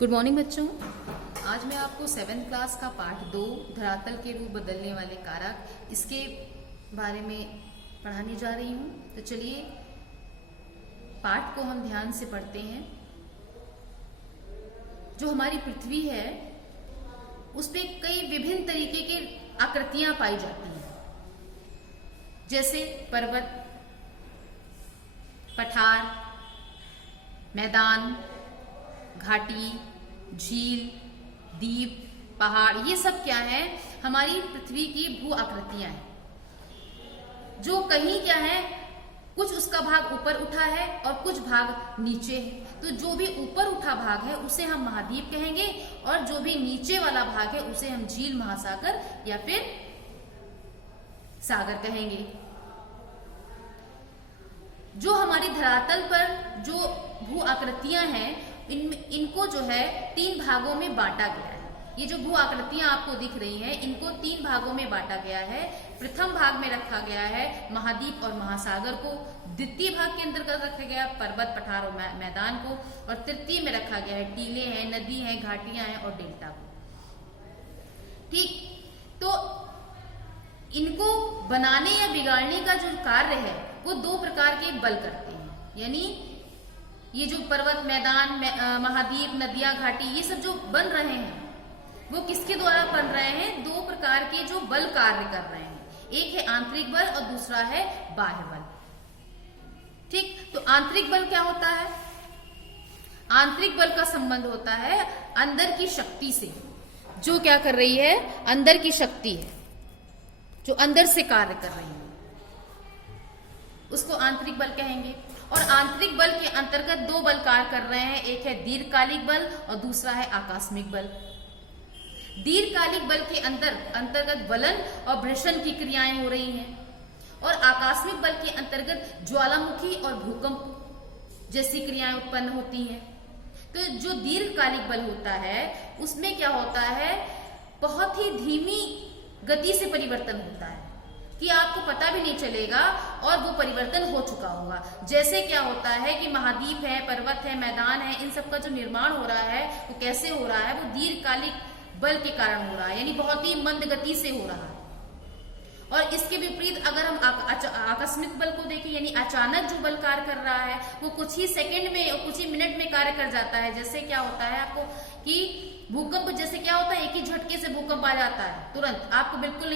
Good morning बच्चों। आज मैं आपको 7th क्लास का पार्ट 2 धरातल के रूप बदलने वाले कारक इसके बारे में पढ़ाने जा रही हूँ। तो चलिए पाठ को हम ध्यान से पढ़ते हैं। जो हमारी पृथ्वी है उस पे कई विभिन्न तरीके की आकृतियां पाई जाती हैं, जैसे पर्वत, पठार, मैदान, घाटी, झील, द्वीप, पहाड़। ये सब क्या है? हमारी पृथ्वी की भू आकृतियां हैं, जो कहीं क्या है, कुछ उसका भाग ऊपर उठा है और कुछ भाग नीचे है। तो जो भी ऊपर उठा भाग है उसे हम महाद्वीप कहेंगे और जो भी नीचे वाला भाग है उसे हम झील, महासागर या फिर सागर कहेंगे। जो हमारी धरातल पर जो भू आकृतियां हैं इनको जो है 3 भागों में बांटा गया है। ये जो भू आकृतियां आपको दिख रही हैं इनको 3 भागों में बांटा गया है। प्रथम भाग में रखा गया है महाद्वीप और महासागर को, द्वितीय भाग के अंतर्गत रखा गया पर्वत, पठार और मैदान को, और तृतीय में रखा गया है टीले हैं, नदी हैं, घाटियां हैं और डेल्टा को। ठीक, तो इनको बनाने या बिगाड़ने का जो कार्य है वो 2 प्रकार के बल करते हैं। यानी ये जो पर्वत, मैदान, महाद्वीप, नदियां, घाटी, ये सब जो बन रहे हैं वो किसके द्वारा बन रहे हैं? 2 प्रकार के जो बल कार्य कर रहे हैं। एक है आंतरिक बल और दूसरा है बाह्य बल। ठीक, तो आंतरिक बल क्या होता है? आंतरिक बल का संबंध होता है अंदर की शक्ति से। जो क्या कर रही है? अंदर की शक्ति है जो अंदर से कार्य कर रही है, उसको आंतरिक बल कहेंगे। और आंतरिक बल के अंतर्गत 2 बल कार्य कर रहे हैं, एक है दीर्घकालिक बल और दूसरा है आकस्मिक बल। दीर्घकालिक बल के अंतर्गत वलन और भ्रषण की क्रियाएं हो रही हैं और आकस्मिक बल के अंतर्गत ज्वालामुखी और भूकंप जैसी क्रियाएं उत्पन्न होती हैं। तो जो दीर्घकालिक बल होता है उसमें क्या होता है? बहुत ही धीमी गति से परिवर्तन होता है कि आपको पता भी नहीं चलेगा और वो परिवर्तन हो चुका होगा। जैसे क्या होता है कि महाद्वीप है, पर्वत है, मैदान है, इन सब का जो निर्माण हो रहा है वो कैसे हो रहा है? वो दीर्घकालिक बल के कारण हो रहा है, यानी बहुत ही मंद गति से हो रहा है। और इसके विपरीत अगर हम आकस्मिक बल को देखें, यानी अचानक जो बल कार्य कर रहा है वो कुछ ही सेकंड में और कुछ ही मिनट में कार्य कर जाता है। जैसे क्या होता है आपको कि भूकंप, जैसे क्या होता है, एक ही झटके से भूकंप आ जाता है, तुरंत आपको बिल्कुल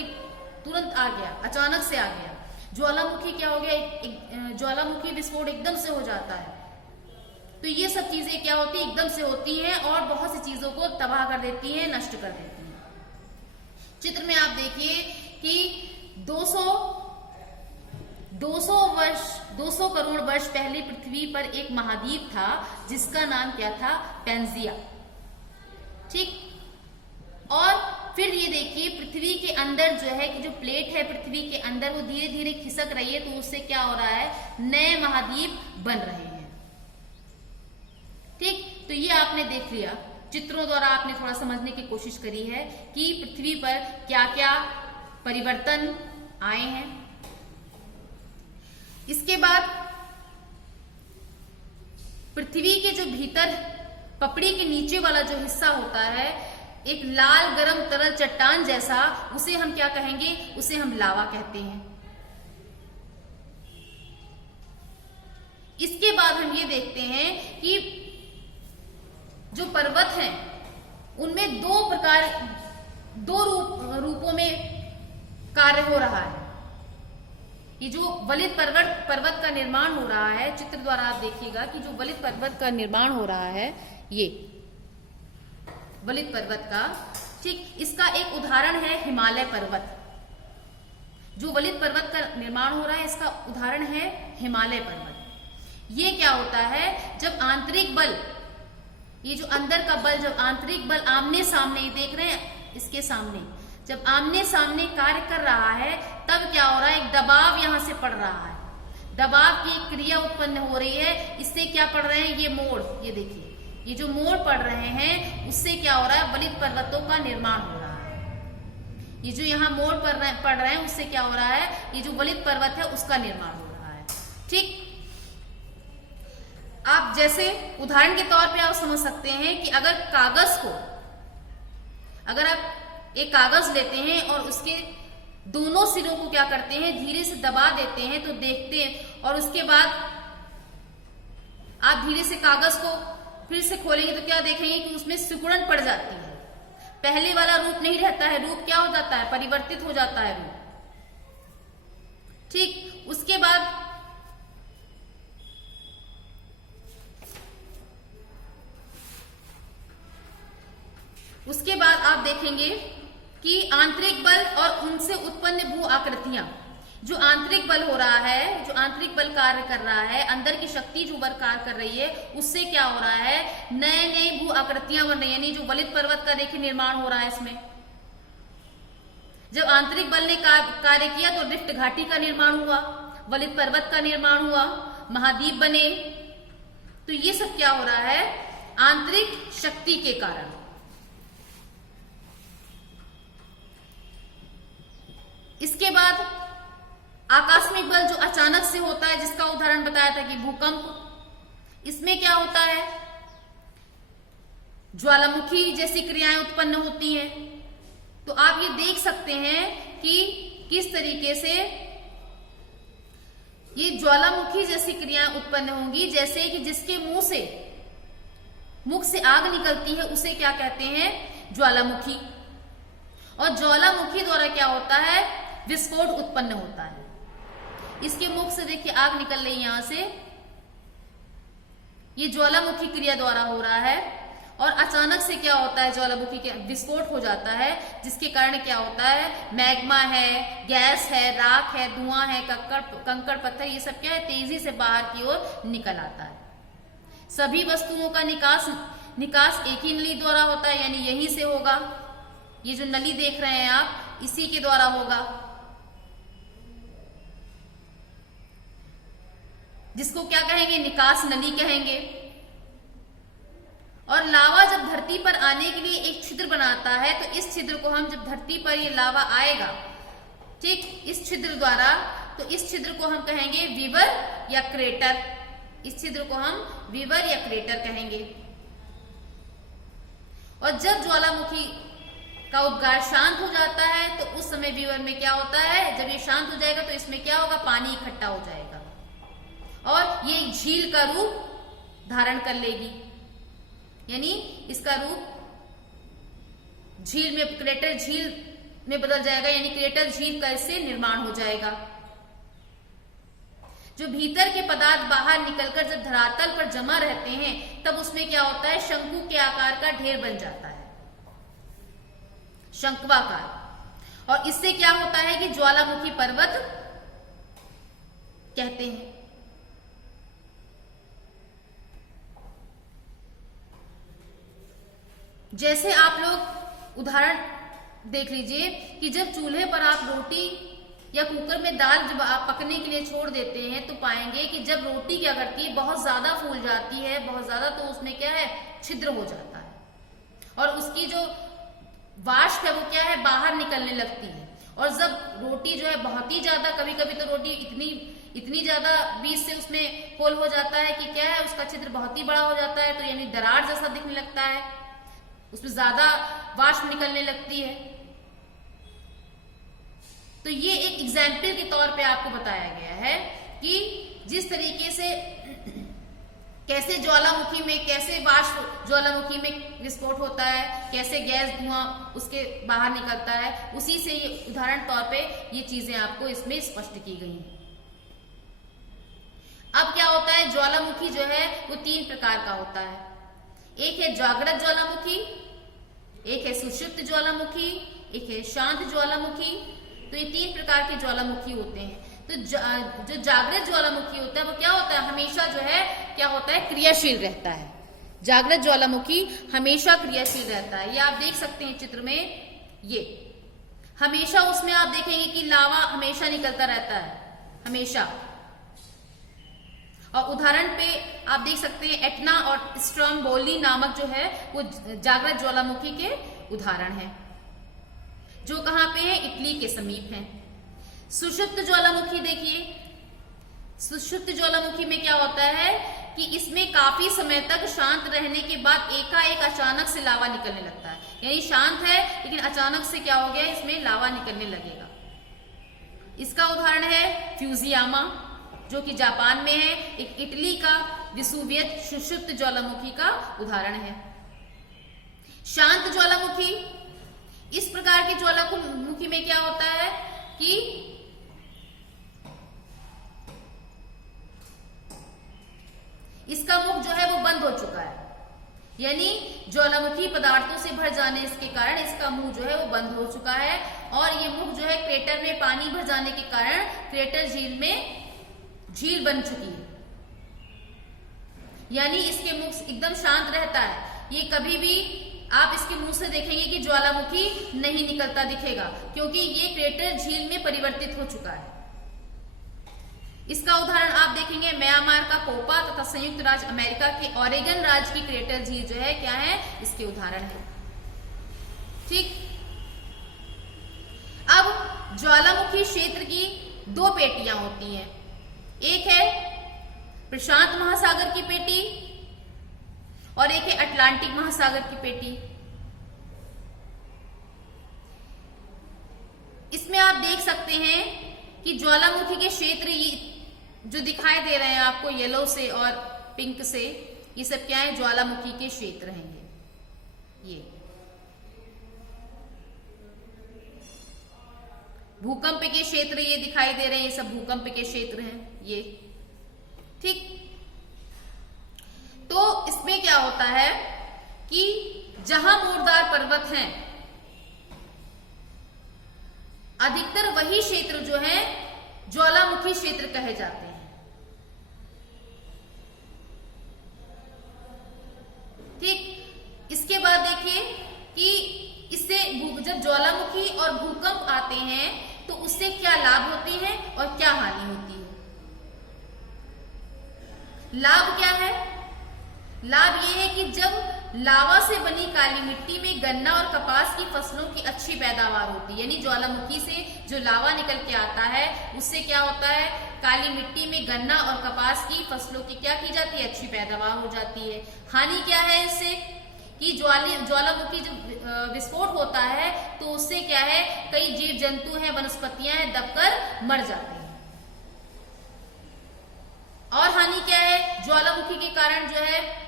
तुरंत आ गया, अचानक से आ गया। ज्वालामुखी क्या हो गया? ज्वालामुखी विस्फोट एकदम से हो जाता है। तो ये सब चीजें क्या होती है? एकदम से होती हैं और बहुत सी चीजों को तबाह कर देती हैं, नष्ट कर देती हैं। चित्र में आप देखिए कि 200 करोड़ वर्ष पहले पृथ्वी पर एक महाद्वीप था जिसका नाम क्या था? पैंजिया। ठीक, और फिर ये देखिए पृथ्वी के अंदर जो है कि जो प्लेट है पृथ्वी के अंदर वो धीरे धीरे खिसक रही है, तो उससे क्या हो रहा है? नए महाद्वीप बन रहे हैं। ठीक, तो ये आपने देख लिया, चित्रों द्वारा आपने थोड़ा समझने की कोशिश करी है कि पृथ्वी पर क्या क्या परिवर्तन आए हैं। इसके बाद पृथ्वी के जो भीतर पपड़ी के नीचे वाला जो हिस्सा होता है, एक लाल गरम तरल चट्टान जैसा, उसे हम क्या कहेंगे? उसे हम लावा कहते हैं। इसके बाद हम ये देखते हैं कि जो पर्वत हैं उनमें 2 रूपों में कार्य हो रहा है। ये जो वलित पर्वत का निर्माण हो रहा है, चित्र द्वारा आप देखिएगा कि जो वलित पर्वत का निर्माण हो रहा है, ये वलित पर्वत का, ठीक, इसका एक उदाहरण है हिमालय पर्वत। जो वलित पर्वत का निर्माण हो रहा है इसका उदाहरण है हिमालय पर्वत। ये क्या होता है? जब आंतरिक बल, ये जो अंदर का बल, जब आंतरिक बल आमने सामने, देख रहे हैं इसके सामने, जब आमने सामने कार्य कर रहा है तब क्या हो रहा है? एक दबाव यहां से पड़ रहा है, दबाव की क्रिया उत्पन्न हो रही है। इससे क्या पड़ रहे हैं? ये मोड़, ये देखिए, ये जो मोड़ पड़ रहे हैं उससे क्या हो रहा है? वलित पर्वतों का निर्माण हो रहा है। ये जो यहाँ मोड़ पड़ रहे हैं उससे क्या हो रहा है? ये जो वलित पर्वत है उसका निर्माण हो रहा है। ठीक, आप जैसे उदाहरण के तौर पे आप समझ सकते हैं कि अगर आप एक कागज लेते हैं और उसके दोनों सिरों को क्या करते हैं, धीरे से दबा देते हैं, तो देखते हैं, और उसके बाद आप धीरे से कागज को फिर से खोलेंगे तो क्या देखेंगे कि उसमें सिकुड़न पड़ जाती है। पहले वाला रूप नहीं रहता है, रूप क्या हो जाता है, परिवर्तित हो जाता है रूप। ठीक, उसके बाद आप देखेंगे कि आंतरिक बल और उनसे उत्पन्न भू आकृतियां, जो आंतरिक बल हो रहा है, जो आंतरिक बल कार्य कर रहा है, अंदर की शक्ति जो बल कार्य कर रही है, उससे क्या हो रहा है, नए नए भू आकृतियां बन रही है। यानी जो वलित पर्वत का देखिए निर्माण हो रहा है इसमें, जब आंतरिक बल ने कार्य किया तो रिफ्ट घाटी का निर्माण हुआ, वलित पर्वत का निर्माण हुआ, महाद्वीप बने। तो ये सब क्या हो रहा है, आंतरिक शक्ति के कारण। इसके बाद आकस्मिक बल जो अचानक से होता है, जिसका उदाहरण बताया था कि भूकंप। इसमें क्या होता है, ज्वालामुखी जैसी क्रियाएं उत्पन्न होती हैं। तो आप ये देख सकते हैं कि किस तरीके से ये ज्वालामुखी जैसी क्रियाएं उत्पन्न होंगी, जैसे कि जिसके मुख से आग निकलती है उसे क्या कहते हैं, ज्वालामुखी। और ज्वालामुखी द्वारा क्या होता है, विस्फोट उत्पन्न होता है। इसके मुख से देखिए आग निकल रही है यहां से, ये ज्वालामुखी क्रिया द्वारा हो रहा है। और अचानक से क्या होता है, ज्वालामुखी के विस्फोट हो जाता है, जिसके कारण क्या होता है, मैग्मा है, गैस है, राख है, धुआं है, कंकड़ पत्थर, ये सब क्या है, तेजी से बाहर की ओर निकल आता है। सभी वस्तुओं का निकास एक ही नली द्वारा होता है, यानी यहीं से होगा। ये जो नली देख रहे हैं आप, इसी के द्वारा होगा, जिसको क्या कहेंगे, निकास नली कहेंगे। और लावा जब धरती पर आने के लिए एक छिद्र बनाता है, तो इस छिद्र को हम, जब धरती पर ये लावा आएगा, ठीक, इस छिद्र द्वारा, तो इस छिद्र को हम कहेंगे वीवर या क्रेटर। इस छिद्र को हम वीवर या क्रेटर कहेंगे। और जब ज्वालामुखी का उद्गार शांत हो जाता है, तो उस समय वीवर में क्या होता है, जब ये शांत हो जाएगा तो इसमें क्या होगा, पानी इकट्ठा हो जाएगा और ये एक झील का रूप धारण कर लेगी। यानी इसका रूप झील में, क्रेटर झील में बदल जाएगा, यानी क्रेटर झील का इससे निर्माण हो जाएगा। जो भीतर के पदार्थ बाहर निकलकर जब धरातल पर जमा रहते हैं, तब उसमें क्या होता है, शंकु के आकार का ढेर बन जाता है, शंक्वाकार। और इससे क्या होता है कि ज्वालामुखी पर्वत कहते हैं। जैसे आप लोग उदाहरण देख लीजिए कि जब चूल्हे पर आप रोटी या कुकर में दाल जब आप पकने के लिए छोड़ देते हैं, तो पाएंगे कि जब रोटी क्या करती है, बहुत ज्यादा फूल जाती है, बहुत ज्यादा, तो उसमें क्या है, छिद्र हो जाता है और उसकी जो वाष्प है वो क्या है, बाहर निकलने लगती है। और जब रोटी जो है बहुत ही ज्यादा, कभी कभी तो रोटी इतनी ज्यादा बीच से उसमें होल हो जाता है कि क्या है, उसका छिद्र बहुत ही बड़ा हो जाता है, तो यानी दरार जैसा दिखने लगता है, उसमें ज्यादा वाष्प निकलने लगती है। तो ये एक एग्जाम्पल के तौर पे आपको बताया गया है कि जिस तरीके से कैसे ज्वालामुखी में, कैसे वाष्प ज्वालामुखी में विस्फोट होता है, कैसे गैस धुआं उसके बाहर निकलता है, उसी से ये उदाहरण तौर पे ये चीजें आपको इसमें स्पष्ट की गई हैं। अब क्या होता है, ज्वालामुखी जो है वो 3 प्रकार का होता है। एक है जागृत ज्वालामुखी, एक है सुषुप्त ज्वालामुखी, एक है शांत ज्वालामुखी। तो ये 3 प्रकार के ज्वालामुखी होते हैं। तो जो जागृत ज्वालामुखी होता है वो क्या होता है, हमेशा जो है क्या होता है, क्रियाशील रहता है। जागृत ज्वालामुखी हमेशा क्रियाशील रहता है। ये आप देख सकते हैं चित्र में, ये हमेशा उसमें आप देखेंगे कि लावा हमेशा निकलता रहता है, हमेशा। और उदाहरण पे आप देख सकते हैं एटना और स्ट्रोम्बोली नामक जो है वो जागृत ज्वालामुखी के उदाहरण है, जो कहां पे है, इटली के समीप है। सुषुप्त ज्वालामुखी देखिए, सुषुप्त ज्वालामुखी में क्या होता है कि इसमें काफी समय तक शांत रहने के बाद एकाएक अचानक से लावा निकलने लगता है, यानी शांत है लेकिन अचानक से क्या हो गया, इसमें लावा निकलने लगेगा। इसका उदाहरण है फ्यूजियामा, जो कि जापान में है, एक इटली का विसुवियस सुषुप्त ज्वालामुखी का उदाहरण है। शांत ज्वालामुखी, इस प्रकार की ज्वालामुखी में क्या होता है कि इसका मुख जो है वो बंद हो चुका है, यानी ज्वालामुखी पदार्थों से भर जाने इसके कारण इसका मुंह जो है वो बंद हो चुका है, और ये मुख जो है क्रेटर में पानी भर जाने के कारण क्रेटर झील में झील बन चुकी है, यानी इसके मुख एकदम शांत रहता है। ये कभी भी आप इसके मुंह से देखेंगे कि ज्वालामुखी नहीं निकलता दिखेगा, क्योंकि ये क्रेटर झील में परिवर्तित हो चुका है। इसका उदाहरण आप देखेंगे म्यांमार का पोपा तथा संयुक्त राज्य अमेरिका के ओरेगन राज्य की क्रेटर झील जो है क्या है, इसके उदाहरण है। ठीक, अब ज्वालामुखी क्षेत्र की दो पेटियां होती हैं, एक है प्रशांत महासागर की पेटी और एक है अटलांटिक महासागर की पेटी। इसमें आप देख सकते हैं कि ज्वालामुखी के क्षेत्र ये जो दिखाई दे रहे हैं आपको येलो से और पिंक से, ये सब क्या है, ज्वालामुखी के क्षेत्र हैं। ये भूकंप के क्षेत्र ये दिखाई दे रहे हैं, ये सब भूकंप के क्षेत्र हैं ये। ठीक, तो इसमें क्या होता है कि जहां मोरदार पर्वत हैं, अधिकतर वही क्षेत्र जो है ज्वालामुखी क्षेत्र कहे जाते हैं। ठीक, इसके बाद देखिए कि इससे जब ज्वालामुखी और भूकंप आते हैं तो उससे क्या लाभ होते हैं और क्या हानि होती है। लाभ क्या है? लाभ ये है कि जब लावा से बनी काली मिट्टी में गन्ना और कपास की फसलों की अच्छी पैदावार होती है, यानी ज्वालामुखी से जो लावा निकल के आता है उससे क्या होता है, काली मिट्टी में गन्ना और कपास की फसलों की क्या की जाती है, अच्छी पैदावार हो जाती है। हानि क्या है इससे कि ज्वालामुखी जब विस्फोट होता है तो उससे क्या है, कई जीव जंतु हैं, वनस्पतियां हैं, दबकर मर जाते हैं। और हानि क्या है, ज्वालामुखी के कारण जो है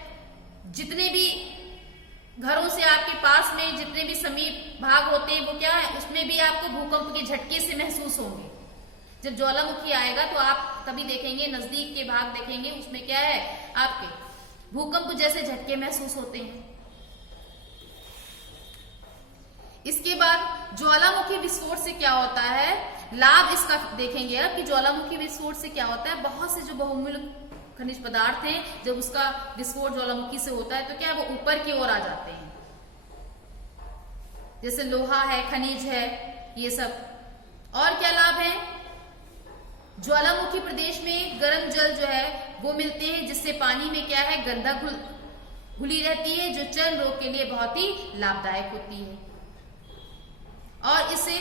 जितने भी घरों से आपके पास में जितने भी समीप भाग होते हैं वो क्या है, उसमें भी आपको भूकंप के झटके से महसूस होंगे। जब ज्वालामुखी आएगा तो आप कभी देखेंगे नजदीक के भाग देखेंगे, उसमें क्या है, आपके भूकंप जैसे झटके महसूस होते हैं। इसके बाद ज्वालामुखी विस्फोट से क्या होता है, लाभ इसका देखेंगे अब कि ज्वालामुखी विस्फोट से क्या होता है, बहुत से जो बहुमूल्य खनिज पदार्थ हैं, जब उसका विस्फोट ज्वालामुखी से होता है तो क्या वो ऊपर की ओर आ जाते हैं, जैसे लोहा है, खनिज है, ये सब। और क्या लाभ है, ज्वालामुखी प्रदेश में गर्म जल जो है वो मिलते हैं, जिससे पानी में क्या है, गंधक घुली रहती है, जो चर्म रोग के लिए बहुत ही लाभदायक होती है। और इससे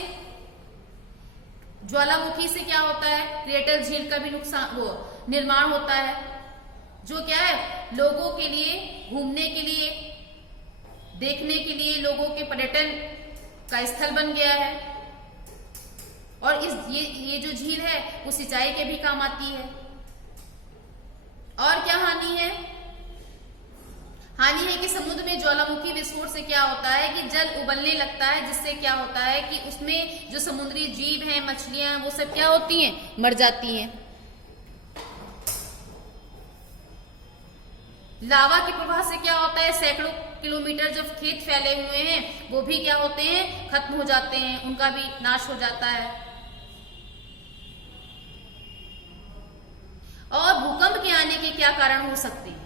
ज्वालामुखी से क्या होता है, क्रेटर झील का भी नुकसान वो निर्माण होता है, जो क्या है, लोगों के लिए घूमने के लिए, देखने के लिए, लोगों के पर्यटन का स्थल बन गया है। और ये जो झील है वो सिंचाई के भी काम आती है। और क्या हानि है, हानि है कि समुद्र में ज्वालामुखी विस्फोट से क्या होता है कि जल उबलने लगता है, जिससे क्या होता है कि उसमें जो समुद्री जीव हैं, मछलियां हैं, वो सब क्या होती हैं, मर जाती हैं। लावा के प्रवाह से क्या होता है, सैकड़ों किलोमीटर जो खेत फैले हुए हैं वो भी क्या होते हैं, खत्म हो जाते हैं, उनका भी नाश हो जाता है। और भूकंप के आने के क्या कारण हो सकते हैं,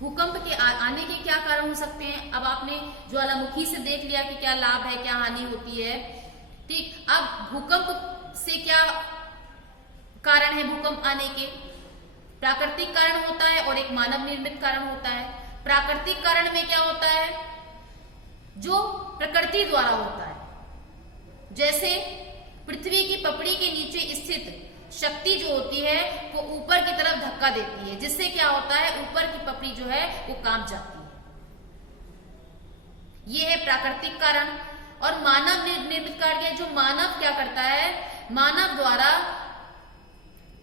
भूकंप के आने के क्या कारण हो सकते हैं। अब आपने ज्वालामुखी से देख लिया कि क्या लाभ है, क्या हानि होती है। ठीक, अब भूकंप से क्या कारण है, भूकंप आने के प्राकृतिक कारण होता है और एक मानव निर्मित कारण होता है। प्राकृतिक कारण में क्या होता है, जो प्रकृति द्वारा होता है, जैसे पृथ्वी की पपड़ी के नीचे स्थित शक्ति जो होती है वो ऊपर की तरफ धक्का देती है, जिससे क्या होता है ऊपर की पपड़ी जो है वो कांप जाती है। ये है प्राकृतिक कारण। और मानव निर्मित कारण, जो मानव क्या करता है, मानव द्वारा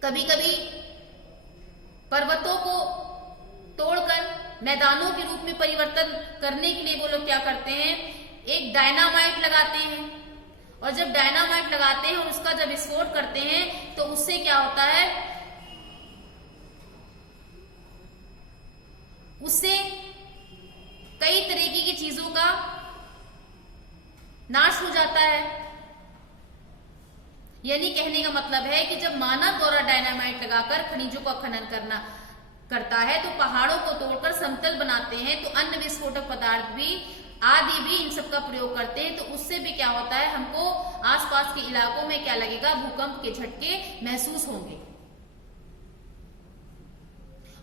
कभी कभी पर्वतों को तोड़कर मैदानों के रूप में परिवर्तन करने के लिए वो लोग क्या करते हैं, एक डायनामाइट लगाते हैं। और जब डायनामाइट लगाते हैं और उसका जब विस्फोट करते हैं तो उससे क्या होता है, उससे कई तरीके की चीजों का नाश हो जाता है। यानी कहने का मतलब है कि जब मानव द्वारा डायनामाइट लगाकर खनिजों का खनन करता है तो पहाड़ों को तोड़कर समतल बनाते हैं, तो अन्य विस्फोटक पदार्थ भी आदि भी इन सब का प्रयोग करते हैं, तो उससे भी क्या होता है, हमको आसपास के इलाकों में क्या लगेगा, भूकंप के झटके महसूस होंगे।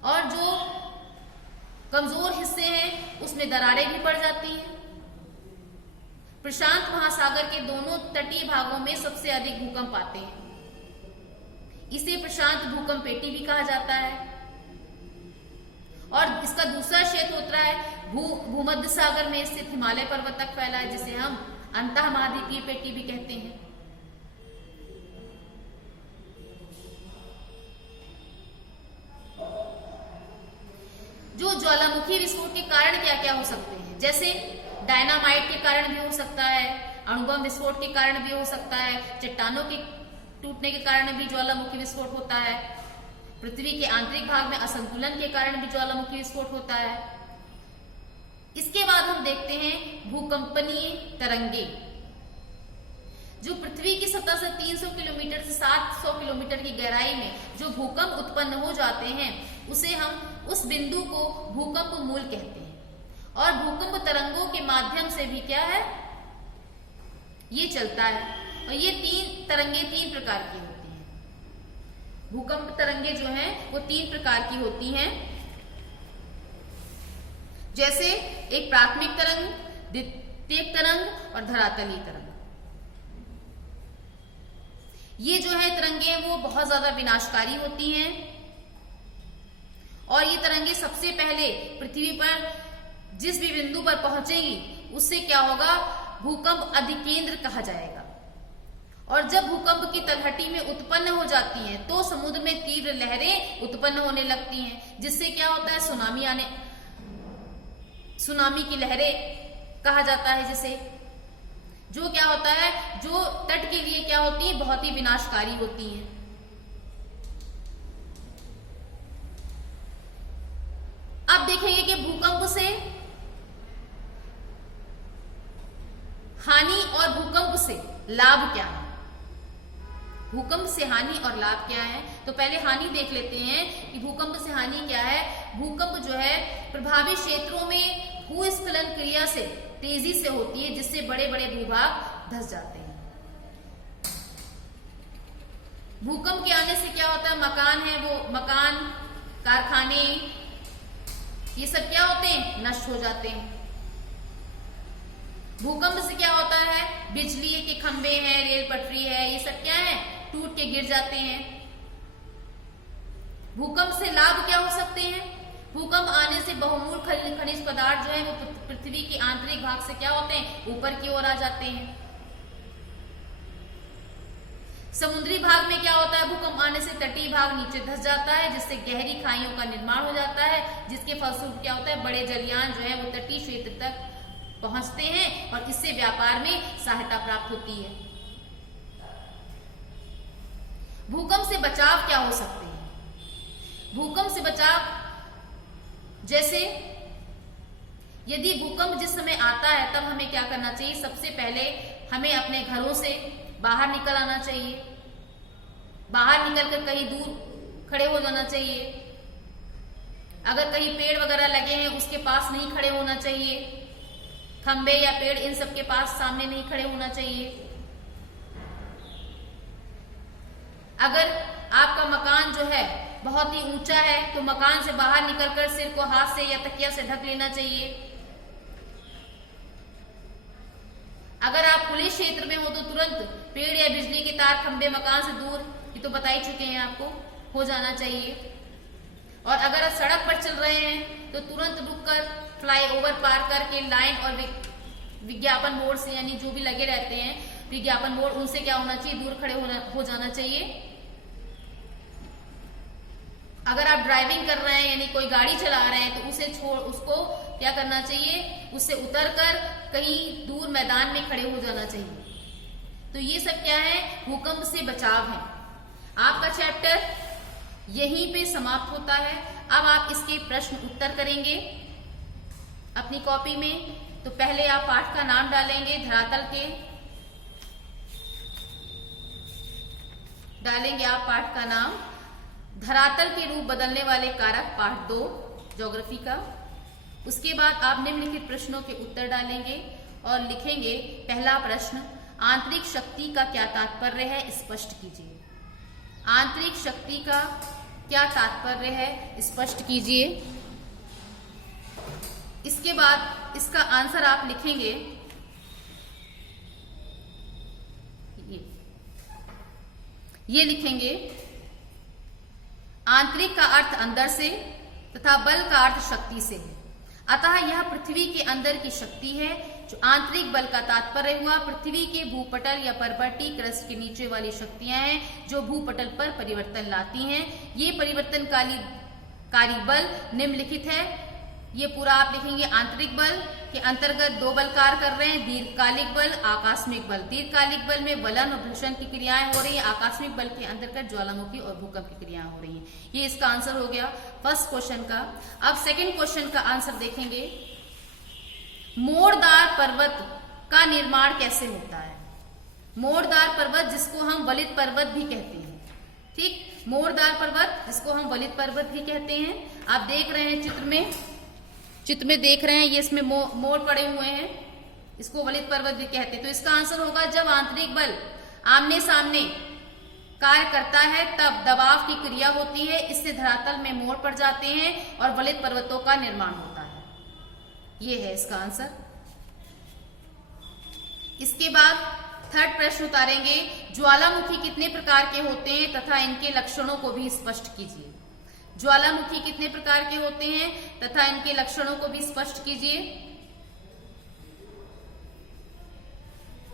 और जो कमजोर हिस्से हैं उसमें दरारें भी पड़ जाती हैं। प्रशांत महासागर के दोनों तटीय भागों में सबसे अधिक भूकंप आते हैं। इसे प्रशांत भूकंप पेटी भी कहा जाता है। और इसका दूसरा क्षेत्र होता है भूमध्य सागर में स्थित हिमालय पर्वत तक फैला है, जिसे हम अंतः महाद्वीपीय पेटी भी कहते हैं। जो ज्वालामुखी विस्फोट के कारण क्या क्या हो सकते हैं, जैसे डायनामाइट के कारण भी हो सकता है, अणुबम विस्फोट के कारण भी हो सकता है, चट्टानों के टूटने के कारण भी ज्वालामुखी विस्फोट होता है, पृथ्वी के आंतरिक भाग में असंतुलन के कारण भी ज्वालामुखी विस्फोट होता है। इसके बाद हम देखते हैं भूकंपनीय तरंगे। जो पृथ्वी की सतह से 300 किलोमीटर से 700 किलोमीटर की गहराई में जो भूकंप उत्पन्न हो जाते हैं, उसे हम उस बिंदु को भूकंप मूल कहते हैं। और भूकंप तरंगों के माध्यम से भी क्या है, ये चलता है। और ये तरंगे तीन प्रकार की होती हैं। भूकंप तरंगे जो हैं वो तीन प्रकार की होती हैं, जैसे एक प्राथमिक तरंग, द्वितीयक तरंग और धरातलीय तरंग। ये जो है तरंगे वो बहुत ज्यादा विनाशकारी होती हैं। और ये तरंगे सबसे पहले पृथ्वी पर जिस भी बिंदु पर पहुंचेगी उससे क्या होगा, भूकंप अधिकेंद्र कहा जाएगा। और जब भूकंप की तलहटी में उत्पन्न हो जाती हैं तो समुद्र में तीव्र लहरें उत्पन्न होने लगती हैं, जिससे क्या होता है, सुनामी की लहरें कहा जाता है जिसे, जो क्या होता है, जो तट के लिए क्या होती है, बहुत ही विनाशकारी होती हैं। अब देखेंगे कि भूकंप से हानि और भूकंप से लाभ क्या है। भूकंप से हानि और लाभ क्या है, तो पहले हानि देख लेते हैं कि भूकंप से हानि क्या है। भूकंप जो है प्रभावित क्षेत्रों में भूस्खलन क्रिया से तेजी से होती है, जिससे बड़े बड़े भूभाग धंस जाते हैं। भूकंप के आने से क्या होता है, मकान है वो मकान, कारखाने, ये सब क्या होते हैं, नष्ट हो जाते हैं। भूकंप से क्या होता है, बिजली के खंभे हैं, रेल पटरी है, ये सब क्या है, टूट के गिर जाते हैं। भूकंप से लाभ क्या हो सकते हैं, भूकंप आने से बहुमूल्य खनिज पदार्थ जो है वो पृथ्वी के आंतरिक भाग से क्या होते हैं, ऊपर की ओर आ जाते हैं। समुद्री भाग में क्या होता है, भूकंप आने से तटीय भाग नीचे धंस जाता है, जिससे गहरी खाइयों का निर्माण हो जाता है, जिसके फलस्वरूप क्या होता है, बड़े जलयान जो है वो तटीय क्षेत्र तक पहुंचते हैं और इससे व्यापार में सहायता प्राप्त होती है। भूकंप से बचाव क्या हो सकते हैं, भूकंप से बचाव जैसे यदि भूकंप जिस समय आता है तब हमें क्या करना चाहिए, सबसे पहले हमें अपने घरों से बाहर निकल आना चाहिए, बाहर निकलकर कहीं दूर खड़े हो जाना चाहिए। अगर कहीं पेड़ वगैरह लगे हैं उसके पास नहीं खड़े होना चाहिए, खंबे या पेड़ इन सब के पास सामने नहीं खड़े होना चाहिए। अगर आपका मकान जो है बहुत ही ऊंचा है तो मकान से बाहर निकलकर सिर को हाथ से या तकिया से ढक लेना चाहिए। अगर आप खुले क्षेत्र में हो तो तुरंत पेड़ या बिजली के तार, खंबे मकान से दूर ये तो बता ही चुके हैं आपको, हो जाना चाहिए। और अगर आप सड़क पर चल रहे हैं तो तुरंत रुककर फ्लाईओवर पार करके लाइन और विज्ञापन बोर्ड से, यानी जो भी लगे रहते हैं विज्ञापन बोर्ड, उनसे क्या होना चाहिए, दूर खड़े हो जाना चाहिए। अगर आप ड्राइविंग कर रहे हैं यानी कोई गाड़ी चला रहे हैं तो उसको क्या करना चाहिए, उससे उतरकर कहीं दूर मैदान में खड़े हो जाना चाहिए। तो ये सब क्या है, भूकंप से बचाव है। आपका चैप्टर यहीं पे समाप्त होता है। अब आप इसके प्रश्न उत्तर करेंगे अपनी कॉपी में। तो पहले आप पाठ का नाम डालेंगे, धरातल के डालेंगे आप पाठ का नाम, धरातल के रूप बदलने वाले कारक, पाठ 2 ज्योग्राफी का। उसके बाद आप निम्नलिखित प्रश्नों के उत्तर डालेंगे और लिखेंगे। पहला प्रश्न, आंतरिक शक्ति का क्या तात्पर्य है, स्पष्ट कीजिए। आंतरिक शक्ति का क्या तात्पर्य है, स्पष्ट कीजिए। इसके बाद इसका आंसर आप लिखेंगे, ये लिखेंगे, आंतरिक का अर्थ अंदर से तथा बल का अर्थ शक्ति से है। अतः यह पृथ्वी के अंदर की शक्ति है। जो आंतरिक बल का तात्पर्य हुआ पृथ्वी के भूपटल या पर्वतीय क्रस्ट के नीचे वाली शक्तियां हैं जो भूपटल पर परिवर्तन लाती हैं। ये परिवर्तनकारी बल निम्नलिखित है। ये पूरा आप लिखेंगे। आंतरिक बल के अंतर्गत 2 बल कार्य कर रहे हैं, दीर्घकालिक बल, आकस्मिक बल। दीर्घकालिक बल में वलन और घर्षण की क्रियाएं हो रही है, आकस्मिक बल के अंतर्गत ज्वालामुखी और भूकंप की क्रियाएं हो रही हैं। ये इसका आंसर हो गया फर्स्ट क्वेश्चन का। अब सेकंड क्वेश्चन का आंसर देखेंगे। मोड़दार पर्वत का निर्माण कैसे होता है? मोड़दार पर्वत जिसको हम वलित पर्वत भी कहते हैं, ठीक, मोड़दार पर्वत जिसको हम वलित पर्वत भी कहते हैं। आप देख रहे हैं चित्र में देख रहे हैं, ये इसमें मोड़ पड़े हुए हैं, इसको वलित पर्वत भी कहते हैं। तो इसका आंसर होगा जब आंतरिक बल आमने सामने कार्य करता है तब दबाव की क्रिया होती है, इससे धरातल में मोड़ पड़ जाते हैं और वलित पर्वतों का निर्माण होता है। ये है इसका आंसर। इसके बाद थर्ड प्रश्न उतारेंगे। ज्वालामुखी कितने प्रकार के होते हैं तथा इनके लक्षणों को भी स्पष्ट कीजिए। ज्वालामुखी कितने प्रकार के होते हैं तथा इनके लक्षणों को भी स्पष्ट कीजिए।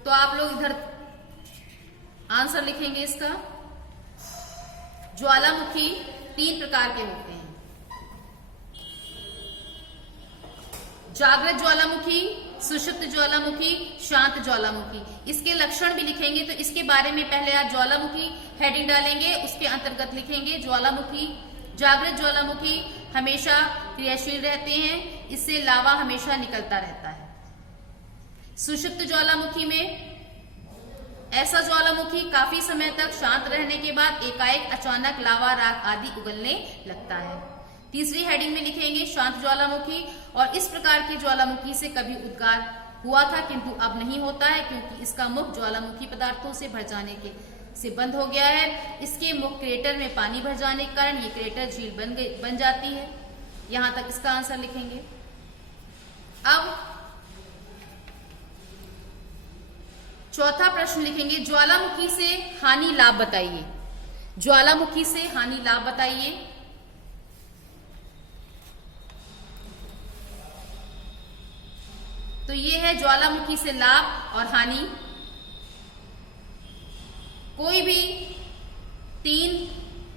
तो आप लोग इधर आंसर लिखेंगे इसका। ज्वालामुखी 3 प्रकार के होते हैं, जागृत ज्वालामुखी, सुषुप्त ज्वालामुखी, शांत ज्वालामुखी। इसके लक्षण भी लिखेंगे। तो इसके बारे में पहले आप ज्वालामुखी हेडिंग डालेंगे, उसके अंतर्गत लिखेंगे ज्वालामुखी। जागृत ज्वालामुखी हमेशा क्रियाशील रहते हैं, इससे लावा हमेशा निकलता रहता है। सुषुप्त ज्वालामुखी में ऐसा ज्वालामुखी काफी समय तक शांत रहने के बाद एकाएक अचानक लावा, राख आदि उगलने लगता है। तीसरी हेडिंग में लिखेंगे शांत ज्वालामुखी। और इस प्रकार के ज्वालामुखी से कभी उद्गार हुआ था किंतु अब नहीं होता है, क्योंकि इसका मुख ज्वालामुखी पदार्थों से भर जाने से बंद हो गया है। इसके मुख क्रेटर में पानी भर जाने के कारण ये क्रेटर झील बन जाती है। यहां तक इसका आंसर लिखेंगे। अब चौथा प्रश्न लिखेंगे। ज्वालामुखी से हानि लाभ बताइए। ज्वालामुखी से हानि लाभ बताइए। तो ये है ज्वालामुखी से लाभ और हानि। कोई भी 3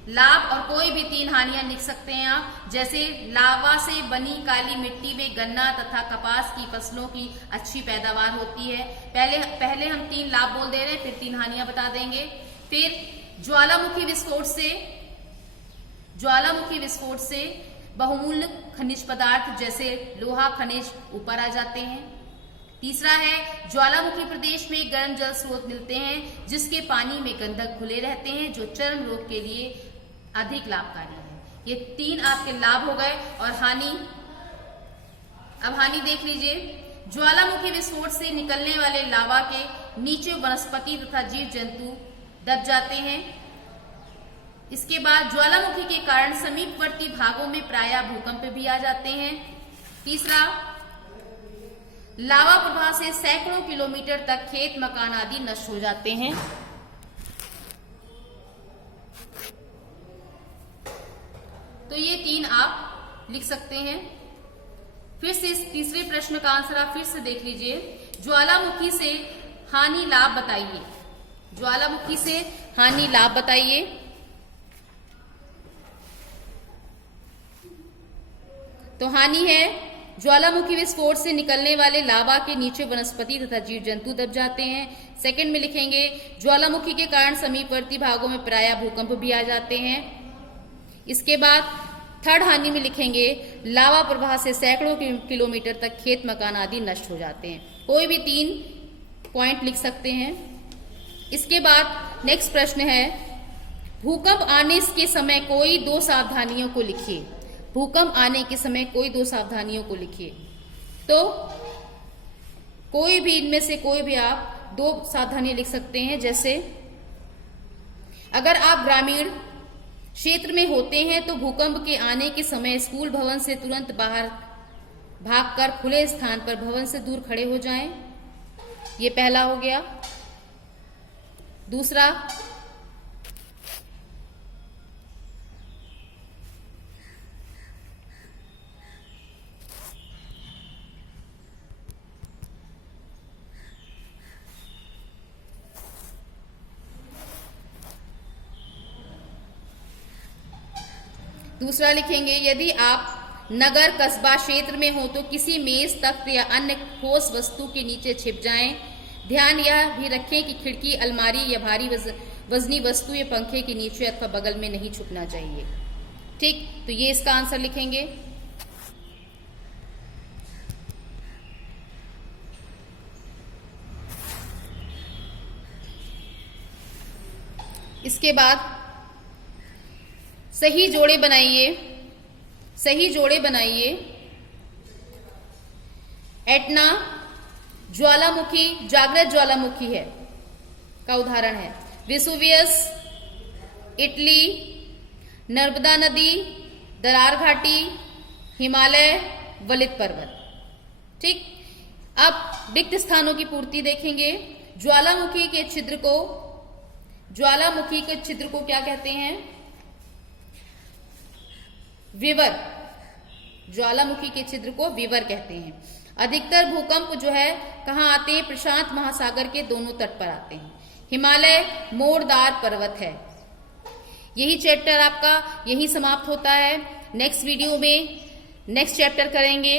लाभ और कोई भी 3 हानियां लिख सकते हैं आप। जैसे लावा से बनी काली मिट्टी में गन्ना तथा कपास की फसलों की अच्छी पैदावार होती है। पहले हम 3 लाभ बोल दे रहे हैं, फिर 3 हानियां बता देंगे। फिर ज्वालामुखी विस्फोट से बहुमूल्य खनिज पदार्थ जैसे लोहा खनिज ऊपर आ जाते हैं। तीसरा है ज्वालामुखी प्रदेश में गर्म जल स्रोत मिलते हैं जिसके पानी में गंधक घुले रहते हैं, जो चर्म रोग के लिए अधिक लाभकारी है। ये 3 आपके लाभ हो गए। और हानि, अब हानि देख लीजिए। ज्वालामुखी विस्फोट से निकलने वाले लावा के नीचे वनस्पति तथा जीव जंतु दब जाते हैं। इसके बाद ज्वालामुखी के कारण समीपवर्ती भागों में प्रायः भूकंप भी आ जाते हैं। तीसरा, लावा प्रवाह से सैकड़ों किलोमीटर तक खेत मकान आदि नष्ट हो जाते हैं। लिख सकते हैं। फिर से इस तीसरे प्रश्न का आंसर आप फिर से देख लीजिए। ज्वालामुखी से हानि लाभ बताइए। ज्वालामुखी से हानि लाभ बताइए। तो हानि है ज्वालामुखी विस्फोट से निकलने वाले लावा के नीचे वनस्पति तथा जीव जंतु दब जाते हैं। सेकंड में लिखेंगे ज्वालामुखी के कारण समीपवर्ती भागों में प्रायः भूकंप भी आ जाते हैं। इसके बाद थर्ड हानि में लिखेंगे लावा प्रवाह से सैकड़ों किलोमीटर तक खेत मकान आदि नष्ट हो जाते हैं। कोई भी 3 पॉइंट लिख सकते हैं। इसके बाद नेक्स्ट प्रश्न है भूकंप आने के समय कोई 2 सावधानियों को लिखिए। भूकंप आने के समय कोई 2 सावधानियों को लिखिए। तो कोई भी इनमें से कोई भी आप 2 सावधानियां लिख सकते हैं। जैसे अगर आप ग्रामीण क्षेत्र में होते हैं तो भूकंप के आने के समय स्कूल भवन से तुरंत बाहर भागकर खुले स्थान पर भवन से दूर खड़े हो जाएं। ये पहला हो गया। दूसरा, लिखेंगे यदि आप नगर कस्बा क्षेत्र में हो तो किसी मेज तख्त या अन्य ठोस वस्तु के नीचे छिप जाएं। ध्यान यह भी रखें कि खिड़की अलमारी या भारी वजनी वस्तु या पंखे के नीचे अथवा बगल में नहीं छुपना चाहिए। ठीक, तो ये इसका आंसर लिखेंगे। इसके बाद सही जोड़े बनाइए। सही जोड़े बनाइए। एटना ज्वालामुखी जागृत ज्वालामुखी है का उदाहरण है। वेसुवियस इटली, नर्मदा नदी, दरार घाटी, हिमालय, वलित पर्वत। ठीक, अब रिक्त स्थानों की पूर्ति देखेंगे। ज्वालामुखी के छिद्र को क्या कहते हैं? विवर। ज्वालामुखी के छिद्र को विवर कहते हैं। अधिकतर भूकंप जो है कहाँ आते हैं? प्रशांत महासागर के दोनों तट पर आते हैं। हिमालय मोड़दार पर्वत है। यही चैप्टर आपका यही समाप्त होता है। नेक्स्ट वीडियो में नेक्स्ट चैप्टर करेंगे।